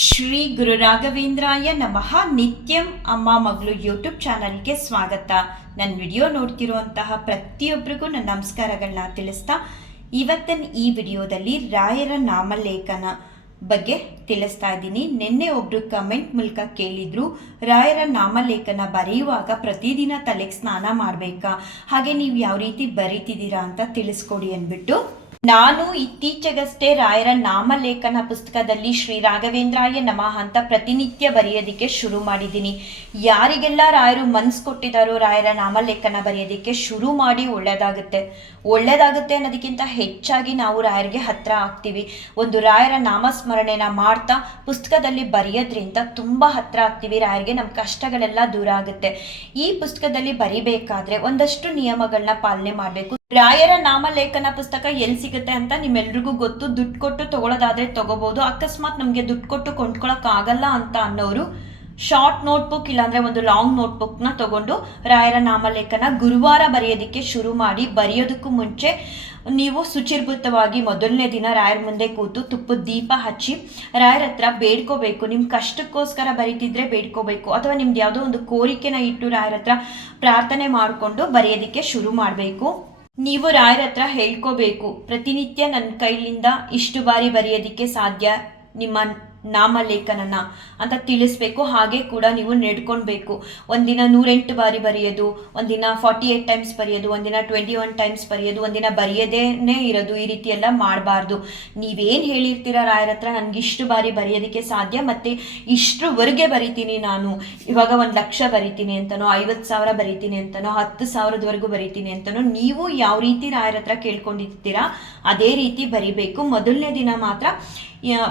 ಶ್ರೀ ಗುರು ರಾಘವೇಂದ್ರಾಯ ನಮಃ. ನಿತ್ಯಂ ಅಮ್ಮ ಮಗಳು ಯೂಟ್ಯೂಬ್ ಚಾನಲ್ಗೆ ಸ್ವಾಗತ. ನನ್ನ ವಿಡಿಯೋ ನೋಡ್ತಿರುವಂತಹ ಪ್ರತಿಯೊಬ್ಬರಿಗೂ ನನ್ನ ನಮಸ್ಕಾರಗಳನ್ನ ತಿಳಿಸ್ತಾ, ಇವತ್ತಿನ ಈ ವಿಡಿಯೋದಲ್ಲಿ ರಾಯರ ನಾಮಲೇಖನ ಬಗ್ಗೆ ತಿಳಿಸ್ತಾ ಇದ್ದೀನಿ. ನಿನ್ನೆ ಒಬ್ಬರು ಕಮೆಂಟ್ ಮೂಲಕ ಕೇಳಿದ್ರು, ರಾಯರ ನಾಮಲೇಖನ ಬರೆಯುವಾಗ ಪ್ರತಿದಿನ ತಲೆಗೆ ಸ್ನಾನ ಮಾಡಬೇಕಾ? ಹಾಗೆ ನೀವು ಯಾವ ರೀತಿ ಬರೀತಿದ್ದೀರಾ ಅಂತ ತಿಳಿಸ್ಕೊಡಿ ಅಂದ್ಬಿಟ್ಟು ನಾನು ಇತ್ತೀಚೆಗಷ್ಟೇ ರಾಯರ ನಾಮಲೇಖನ ಪುಸ್ತಕದಲ್ಲಿ ಶ್ರೀ ರಾಘವೇಂದ್ರಾಯ ನಮಃ ಅಂತ ಪ್ರತಿನಿತ್ಯ ಬರೆಯೋದಿಕ್ಕೆ ಶುರು ಮಾಡಿದ್ದೀನಿ. ಯಾರಿಗೆಲ್ಲ ರಾಯರು ಮನ್ಸು ಕೊಟ್ಟಿದ್ದಾರೋ ರಾಯರ ನಾಮಲೇಖನ ಬರೆಯೋದಿಕ್ಕೆ ಶುರು ಮಾಡಿ ಒಳ್ಳೇದಾಗುತ್ತೆ. ಒಳ್ಳೇದಾಗುತ್ತೆ ಅನ್ನೋದಕ್ಕಿಂತ ಹೆಚ್ಚಾಗಿ ನಾವು ರಾಯರಿಗೆ ಹತ್ರ ಆಗ್ತೀವಿ. ಒಂದು ರಾಯರ ನಾಮಸ್ಮರಣೆನ ಮಾಡ್ತಾ ಪುಸ್ತಕದಲ್ಲಿ ಬರೆಯೋದ್ರಿಂದ ತುಂಬ ಹತ್ರ ಆಗ್ತೀವಿ. ರಾಯರಿಗೆ ನಮ್ಮ ಕಷ್ಟಗಳೆಲ್ಲ ದೂರ ಆಗುತ್ತೆ. ಈ ಪುಸ್ತಕದಲ್ಲಿ ಬರಿಬೇಕಾದ್ರೆ ಒಂದಷ್ಟು ನಿಯಮಗಳನ್ನ ಪಾಲನೆ ಮಾಡಬೇಕು. ರಾಯರ ನಾಮಲೇಖನ ಪುಸ್ತಕ ಎಲ್ಲಿ ಸಿಗುತ್ತೆ ಅಂತ ನಿಮ್ಮೆಲ್ರಿಗೂ ಗೊತ್ತು. ದುಡ್ಡು ಕೊಟ್ಟು ತಗೊಳ್ಳೋದಾದ್ರೆ ತಗೋಬಹುದು ಅಕಸ್ಮಾತ್ ನಮಗೆ ದುಡ್ಡು ಕೊಟ್ಟು ಕೊಂಡ್ಕೊಳಕ್ ಆಗಲ್ಲ ಅಂತ ಅನ್ನೋರು ಶಾರ್ಟ್ ನೋಟ್ಬುಕ್ ಇಲ್ಲಾಂದ್ರೆ ಒಂದು ಲಾಂಗ್ ನೋಟ್ಬುಕ್ನ ತಗೊಂಡು ರಾಯರ ನಾಮಲೇಖನ ಗುರುವಾರ ಬರೆಯೋದಕ್ಕೆ ಶುರು ಮಾಡಿ ಬರೆಯೋದಕ್ಕೂ ಮುಂಚೆ ನೀವು ಶುಚಿರ್ಭೂತವಾಗಿ ಮೊದಲನೇ ದಿನ ರಾಯರ ಮುಂದೆ ಕೂತು ತುಪ್ಪದ ದೀಪ ಹಚ್ಚಿ ರಾಯರ ಹತ್ರ ಬೇಡ್ಕೋಬೇಕು. ನಿಮ್ಮ ಕಷ್ಟಕ್ಕೋಸ್ಕರ ಬರೀತಿದ್ರೆ ಬೇಡ್ಕೋಬೇಕು. ಅಥವಾ ನಿಮ್ದು ಯಾವುದೋ ಒಂದು ಕೋರಿಕೆನ ಇಟ್ಟು ರಾಯರ ಹತ್ರ ಪ್ರಾರ್ಥನೆ ಮಾಡಿಕೊಂಡು ಬರೆಯೋದಕ್ಕೆ ಶುರು ಮಾಡಬೇಕು. ನೀವು ರಾಯರ ಹತ್ರ ಹೇಳ್ಕೋಬೇಕು. ಪ್ರತಿನಿತ್ಯ ನನ್ನ ಕೈಲಿಂದ ಇಷ್ಟು ಬಾರಿ ಬರೆಯೋದಿಕ್ಕೆ ಸಾಧ್ಯ? ನಿಮ್ಮ ನಾಮಲೇಖನನ ಅಂತ ತಿಳಿಸ್ಬೇಕು. ಹಾಗೆ ಕೂಡ ನೀವು ನಡ್ಕೊಳ್ಬೇಕು ಒಂದಿನ ನೂರೆಂಟು ಬಾರಿ ಬರೆಯೋದು, ಒಂದಿನ ಫಾರ್ಟಿ ಏಟ್ ಟೈಮ್ಸ್ ಬರೆಯೋದು, ಒಂದಿನ ಟ್ವೆಂಟಿ ಒನ್ ಟೈಮ್ಸ್ ಬರೆಯೋದು, ಒಂದಿನ ಬರೆಯೋದೇನೆ ಇರೋದು, ಈ ರೀತಿ ಎಲ್ಲ ಮಾಡಬಾರ್ದು. ನೀವೇನು ಹೇಳಿರ್ತೀರ ರಾಯರ ಹತ್ರ ನನಗೆ ಇಷ್ಟು ಬಾರಿ ಬರೆಯೋದಕ್ಕೆ ಸಾಧ್ಯ, ಮತ್ತು ಇಷ್ಟರವರೆಗೆ ಬರಿತೀನಿ ನಾನು. ಇವಾಗ ಒಂದು ಲಕ್ಷ ಬರಿತೀನಿ ಅಂತನೋ, ಐವತ್ತು ಸಾವಿರ ಬರಿತೀನಿ ಅಂತನೋ, ಹತ್ತು ಸಾವಿರದವರೆಗೂ ಬರಿತೀನಿ ಅಂತನೋ, ನೀವು ಯಾವ ರೀತಿ ರಾಯರ ಹತ್ರ ಕೇಳ್ಕೊಂಡಿರ್ತೀರಾ, ಅದೇ ರೀತಿ ಬರಿಬೇಕು. ಮೊದಲನೇ ದಿನ ಮಾತ್ರ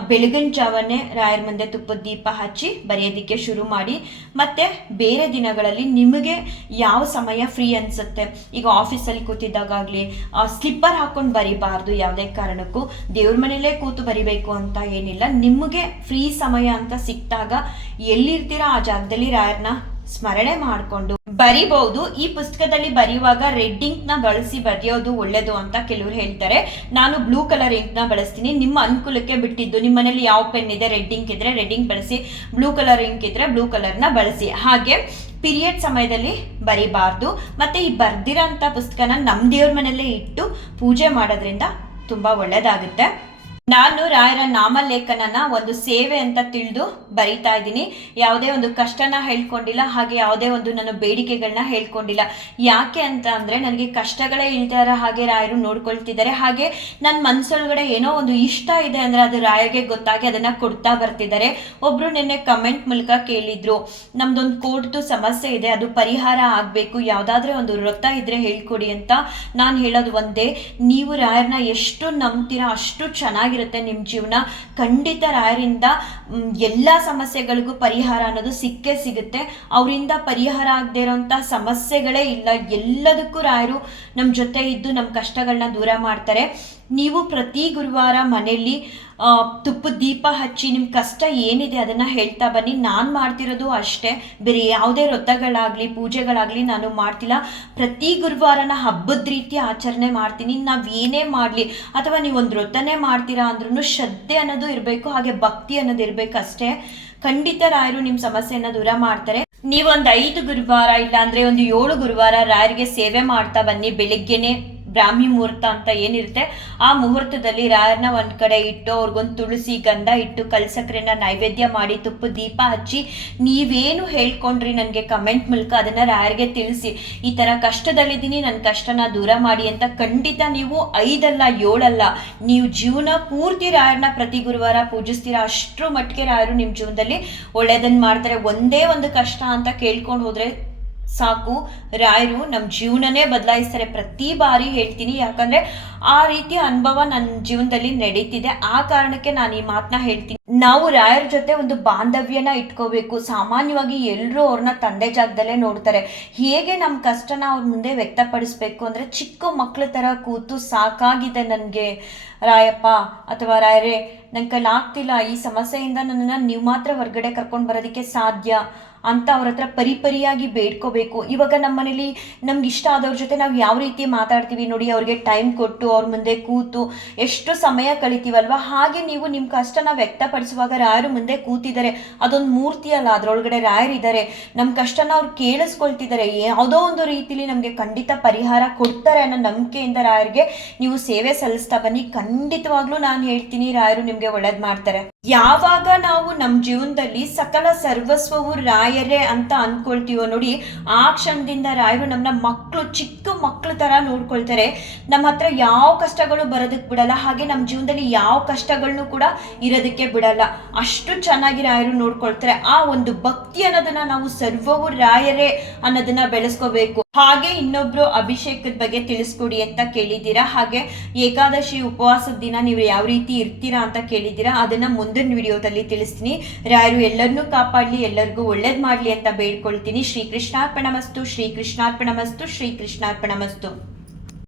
ಬೆಳಗಿನ ಜಾವನೇ ರಾಯರ ಮುಂದೆ ತುಪ್ಪದ ದೀಪ ಹಚ್ಚಿ ಬರೆಯೋದಕ್ಕೆ ಶುರು ಮಾಡಿ. ಮತ್ತೆ ಬೇರೆ ದಿನಗಳಲ್ಲಿ ನಿಮಗೆ ಯಾವ ಸಮಯ ಫ್ರೀ ಅನ್ಸುತ್ತೆ? ಈಗ ಆಫೀಸಲ್ಲಿ ಕೂತಿದ್ದಾಗಲಿ ಸ್ಲಿಪ್ಪರ್ ಹಾಕೊಂಡು ಬರಿಬಾರ್ದು ಯಾವುದೇ ಕಾರಣಕ್ಕೂ. ದೇವ್ರ ಮನೆಯಲ್ಲೇ ಕೂತು ಬರಿಬೇಕು ಅಂತ ಏನಿಲ್ಲ. ನಿಮಗೆ ಫ್ರೀ ಸಮಯ ಅಂತ ಸಿಕ್ಕಿದಾಗ ಎಲ್ಲಿರ್ತೀರಾ ಆ ಜಾಗದಲ್ಲಿ ರಾಯರ್ನ ಸ್ಮರಣೆ ಮಾಡಿಕೊಂಡು ಬರಿಬಹುದು. ಈ ಪುಸ್ತಕದಲ್ಲಿ ಬರೆಯುವಾಗ ರೆಡ್ ಇಂಕ್ನ ಬಳಸಿ ಬರೆಯೋದು ಒಳ್ಳೇದು ಅಂತ ಕೆಲವರು ಹೇಳ್ತಾರೆ. ನಾನು ಬ್ಲೂ ಕಲರ್ ಇಂಕ್ನ ಬಳಸ್ತೀನಿ. ನಿಮ್ಮ ಅನುಕೂಲಕ್ಕೆ ಬಿಟ್ಟಿದ್ದು. ನಿಮ್ಮ ಮನೇಲಿ ಯಾವ ಪೆನ್ ಇದೆ? ರೆಡ್ ಇಂಕ್ ಇದ್ರೆ ರೆಡ್ ಇಂಕ್ ಬಳಸಿ, ಬ್ಲೂ ಕಲರ್ ಇಂಕ್ ಇದ್ರೆ ಬ್ಲೂ ಕಲರ್ನ ಬಳಸಿ. ಹಾಗೆ ಪೀರಿಯಡ್ ಸಮಯದಲ್ಲಿ ಬರಿಬಾರ್ದು. ಮತ್ತೆ ಈ ಬರ್ದಿರೋಂಥ ಪುಸ್ತಕನ ನಮ್ಮ ದೇವ್ರ ಮನೆಯಲ್ಲೇ ಇಟ್ಟು ಪೂಜೆ ಮಾಡೋದ್ರಿಂದ ತುಂಬಾ ಒಳ್ಳೇದಾಗುತ್ತೆ. ನಾನು ರಾಯರ ನಾಮಲೇಖನನ ಒಂದು ಸೇವೆ ಅಂತ ತಿಳಿದು ಬರಿತಾ ಇದ್ದೀನಿ. ಯಾವುದೇ ಒಂದು ಕಷ್ಟನ ಹೇಳ್ಕೊಂಡಿಲ್ಲ, ಹಾಗೆ ಯಾವುದೇ ಒಂದು ನನ್ನ ಬೇಡಿಕೆಗಳನ್ನ ಹೇಳ್ಕೊಂಡಿಲ್ಲ. ಯಾಕೆ ಅಂತ ಅಂದರೆ ನನಗೆ ಕಷ್ಟಗಳೇ ಇಲ್ದಾರ ಹಾಗೆ ರಾಯರು ನೋಡ್ಕೊಳ್ತಿದ್ದಾರೆ. ಹಾಗೆ ನನ್ನ ಮನಸ್ಸೊಳಗಡೆ ಏನೋ ಒಂದು ಇಷ್ಟ ಇದೆ ಅಂದರೆ ಅದು ರಾಯರಿಗೆ ಗೊತ್ತಾಗಿ ಅದನ್ನು ಕೊಡ್ತಾ ಬರ್ತಿದ್ದಾರೆ. ಒಬ್ಬರು ನಿನ್ನೆ ಕಮೆಂಟ್ ಮೂಲಕ ಕೇಳಿದ್ರು, ನಮ್ದೊಂದು ಕೋರ್ಟ್ದು ಸಮಸ್ಯೆ ಇದೆ, ಅದು ಪರಿಹಾರ ಆಗಬೇಕು. ಯಾವುದಾದ್ರೂ ಒಂದು ವೃತ್ತ ಇದ್ರೆ ಹೇಳ್ಕೊಡಿ ಅಂತ ನಾನು ಹೇಳೋದು ಒಂದೇ. ನೀವು ರಾಯರನ್ನ ಎಷ್ಟು ನಂಬ್ತೀರಾ, ಅಷ್ಟು ಚೆನ್ನಾಗಿರುತ್ತೆ ನಿಮ್ಮ ಜೀವನ. ಖಂಡಿತ ರಾಯರಿಂದ ಎಲ್ಲ ಸಮಸ್ಯೆಗಳಿಗೂ ಪರಿಹಾರ ಅನ್ನೋದು ಸಿಕ್ಕೇ ಸಿಗುತ್ತೆ. ಅವರಿಂದ ಪರಿಹಾರ ಆಗದೆ ಇರೋಂಥ ಸಮಸ್ಯೆಗಳೇ ಇಲ್ಲ. ಎಲ್ಲದಕ್ಕೂ ರಾಯರು ನಮ್ಮ ಜೊತೆ ಇದ್ದು ನಮ್ಮ ಕಷ್ಟಗಳನ್ನ ದೂರ ಮಾಡ್ತಾರೆ. ನೀವು ಪ್ರತಿ ಗುರುವಾರ ಮನೆಯಲ್ಲಿ ತುಪ್ಪ, ದೀಪ ಹಚ್ಚಿ ನಿಮ್ಮ ಕಷ್ಟ ಏನಿದೆ ಅದನ್ನು ಹೇಳ್ತಾ ಬನ್ನಿ. ನಾನು ಮಾಡ್ತಿರೋದು ಅಷ್ಟೇ. ಬೇರೆ ಯಾವುದೇ ವ್ರತಗಳಾಗಲಿ, ಪೂಜೆಗಳಾಗಲಿ ನಾನು ಮಾಡ್ತಿಲ್ಲ. ಪ್ರತಿ ಗುರುವಾರನ ಹಬ್ಬದ ರೀತಿ ಆಚರಣೆ ಮಾಡ್ತೀನಿ. ನಾವು ಏನೇ ಮಾಡಲಿ, ಅಥವಾ ಒಂದು ವ್ರತನೇ ಮಾಡ್ತೀರಾ ಅಂದ್ರೂ ಶ್ರದ್ಧೆ ಅನ್ನೋದು ಇರಬೇಕು, ಹಾಗೆ ಭಕ್ತಿ ಅನ್ನೋದು ಇರಬೇಕು ಅಷ್ಟೇ. ಖಂಡಿತ ರಾಯರು ನಿಮ್ಮ ಸಮಸ್ಯೆಯನ್ನು ದೂರ ಮಾಡ್ತಾರೆ. ನೀವೊಂದು ಐದು ಗುರುವಾರ, ಇಲ್ಲಾಂದ್ರೆ ಒಂದು ಏಳು ಗುರುವಾರ ರಾಯರಿಗೆ ಸೇವೆ ಮಾಡ್ತಾ ಬನ್ನಿ. ಬೆಳಿಗ್ಗೆನೆ ಬ್ರಾಹ್ಮಿ ಮುಹೂರ್ತ ಅಂತ ಏನಿರುತ್ತೆ? ಆ ಮುಹೂರ್ತದಲ್ಲಿ ರಾಯರ್ನ ಒಂದ್ ಕಡೆ ಇಟ್ಟು ಅವ್ರಿಗೊಂದು ತುಳಸಿ ಗಂಧ ಇಟ್ಟು ಕಲ್ಸಕ್ರೆನ ನೈವೇದ್ಯ ಮಾಡಿ ತುಪ್ಪ, ದೀಪ ಹಚ್ಚಿ ನೀವೇನು ಹೇಳ್ಕೊಂಡ್ರಿ ನನಗೆ ಕಮೆಂಟ್ ಮೂಲಕ ಅದನ್ನ ರಾಯರಿಗೆ ತಿಳಿಸಿ. ಈ ತರ ಕಷ್ಟದಲ್ಲಿದ್ದೀನಿ ನನ್ನ ಕಷ್ಟನ ದೂರ ಮಾಡಿ ಅಂತ ಖಂಡಿತ ನೀವು ಐದಲ್ಲ ಏಳಲ್ಲ ನೀವು ಜೀವನ ಪೂರ್ತಿ ರಾಯರ್ನ ಪ್ರತಿ ಗುರುವಾರ ಪೂಜಿಸ್ತೀರಾ? ಅಷ್ಟ್ರ ಮಟ್ಟಿಗೆ ರಾಯರು ನಿಮ್ಮ ಜೀವನದಲ್ಲಿ ಒಳ್ಳೆಯದನ್ನು ಮಾಡ್ತಾರೆ. ಒಂದೇ ಒಂದು ಕಷ್ಟ ಅಂತ ಕೇಳ್ಕೊಂಡು ಹೋದ್ರೆ ಸಾಕು. ರಾಯರು ನಮ್ಮ ಜೀವನನೇ ಬದಲಾಯಿಸ್ತಾರೆ. ಪ್ರತಿ ಬಾರಿ ಹೇಳ್ತೀನಿ. ಯಾಕಂದ್ರೆ ಆ ರೀತಿಯ ಅನುಭವ ನನ್ನ ಜೀವನದಲ್ಲಿ ನಡೀತಿದೆ. ಆ ಕಾರಣಕ್ಕೆ ನಾನು ಈ ಮಾತನ್ನ ಹೇಳ್ತೀನಿ. ನಾವು ರಾಯರ ಜೊತೆ ಒಂದು ಬಾಂಧವ್ಯನ ಇಟ್ಕೋಬೇಕು. ಸಾಮಾನ್ಯವಾಗಿ ಎಲ್ಲರೂ ಅವ್ರನ್ನ ತಂದೆ ಜಾಗದಲ್ಲೇ ನೋಡ್ತಾರೆ. ಹೇಗೆ ನಮ್ಮ ಕಷ್ಟನ ಅವ್ರ ಮುಂದೆ ವ್ಯಕ್ತಪಡಿಸ್ಬೇಕು ಅಂದರೆ ಚಿಕ್ಕ ಮಕ್ಕಳ ಥರ ಕೂತು ಸಾಕಾಗಿದೆ ನನಗೆ. ರಾಯಪ್ಪ ಅಥವಾ ರಾಯರೇ ನನ್ನ ಕೈಲಾಗ್ತಿಲ್ಲ. ಈ ಸಮಸ್ಯೆಯಿಂದ ನನ್ನನ್ನು ನೀವು ಮಾತ್ರ ಹೊರಗಡೆ ಕರ್ಕೊಂಡು ಬರೋದಕ್ಕೆ ಸಾಧ್ಯ. ಅಂತ ಅವ್ರ ಹತ್ರ ಪರಿಪರಿಯಾಗಿ ಬೇಡ್ಕೋಬೇಕು. ಇವಾಗ ನಮ್ಮ ಮನೇಲಿ ನಮ್ಗೆ ಇಷ್ಟ ಆದವ್ರ ಜೊತೆ ನಾವು ಯಾವ ರೀತಿ ಮಾತಾಡ್ತೀವಿ ನೋಡಿ, ಅವ್ರಿಗೆ ಟೈಮ್ ಕೊಟ್ಟು, ಅವ್ರ ಮುಂದೆ ಕೂತು, ಎಷ್ಟು ಸಮಯ ಕಳಿತೀವಲ್ವ? ಹಾಗೆ ನೀವು ನಿಮ್ಮ ಕಷ್ಟನ ವ್ಯಕ್ತಪಡಿಸುವಾಗ ರಾಯರು ಮುಂದೆ ಕೂತಿದ್ದಾರೆ. ಅದೊಂದು ಮೂರ್ತಿ ಅಲ್ಲ, ಅದರೊಳಗಡೆ ರಾಯರಿದ್ದಾರೆ ನಮ್ಮ ಕಷ್ಟನ ಅವ್ರು ಕೇಳಿಸ್ಕೊಳ್ತಿದ್ದಾರೆ. ಯಾವುದೋ ಒಂದು ರೀತಿಲಿ ನಮಗೆ ಖಂಡಿತ ಪರಿಹಾರ ಕೊಡ್ತಾರೆ ಅನ್ನೋ ನಂಬಿಕೆಯಿಂದ ರಾಯರಿಗೆ ನೀವು ಸೇವೆ ಸಲ್ಲಿಸ್ತಾ ಬನ್ನಿ. ಖಂಡಿತವಾಗ್ಲೂ ನಾನು ಹೇಳ್ತೀನಿ, ರಾಯರು ನಿಮಗೆ ಒಳ್ಳೇದು ಮಾಡ್ತಾರೆ. ಯಾವಾಗ ನಾವು ನಮ್ಮ ಜೀವನದಲ್ಲಿ ಸಕಲ ಸರ್ವಸ್ವವು ರಾಯರೇ ಅಂತ ಅನ್ಕೊಳ್ತೀವೋ ನೋಡಿ, ಆ ಕ್ಷಣದಿಂದ ರಾಯರು ನಮ್ಮನ್ನ ಮಕ್ಕಳು ಚಿಕ್ಕ ಮಕ್ಕಳ ತರ ನೋಡ್ಕೊಳ್ತಾರೆ. ನಮ್ಮ ಹತ್ರ ಯಾವ ಕಷ್ಟಗಳು ಬರೋದಕ್ಕೆ ಬಿಡಲ್ಲ, ಹಾಗೆ ನಮ್ಮ ಜೀವನದಲ್ಲಿ ಯಾವ ಕಷ್ಟಗಳನ್ನು ಕೂಡ ಇರೋದಕ್ಕೆ ಬಿಡಲ್ಲ. ಅಷ್ಟು ಚೆನ್ನಾಗಿ ರಾಯರು ನೋಡ್ಕೊಳ್ತಾರೆ. ಆ ಒಂದು ಭಕ್ತಿ ಅನ್ನೋದನ್ನ ನಾವು ಸರ್ವವು ರಾಯರೇ ಅನ್ನೋದನ್ನ ಬೆಳೆಸ್ಕೋಬೇಕು. ಹಾಗೆ ಇನ್ನೊಬ್ರು ಅಭಿಷೇಕದ ಬಗ್ಗೆ ತಿಳಿಸ್ಕೊಡಿ ಅಂತ ಕೇಳಿದ್ದೀರಾ? ಹಾಗೆ ಏಕಾದಶಿ ಉಪವಾಸದ ದಿನ ನೀವು ಯಾವ ರೀತಿ ಇರ್ತೀರಾ ಅಂತ ಕೇಳಿದ್ದೀರಾ? ಅದನ್ನ ಮುಂದಿನ ವಿಡಿಯೋದಲ್ಲಿ ತಿಳಿಸ್ತೀನಿ. ರಾಯರು ಎಲ್ಲರನ್ನೂ ಕಾಪಾಡಲಿ, ಎಲ್ಲರಿಗೂ ಒಳ್ಳೇದು ಮಾಡಲಿ ಅಂತ ಬೇಡ್ಕೊಳ್ತೀನಿ. ಶ್ರೀ ಕೃಷ್ಣಾರ್ಪಣ ಮಸ್ತು ಶ್ರೀ ಕೃಷ್ಣಾರ್ಪಣ ಮಸ್ತು ಶ್ರೀ ಕೃಷ್ಣಾರ್ಪಣ ಮಸ್ತು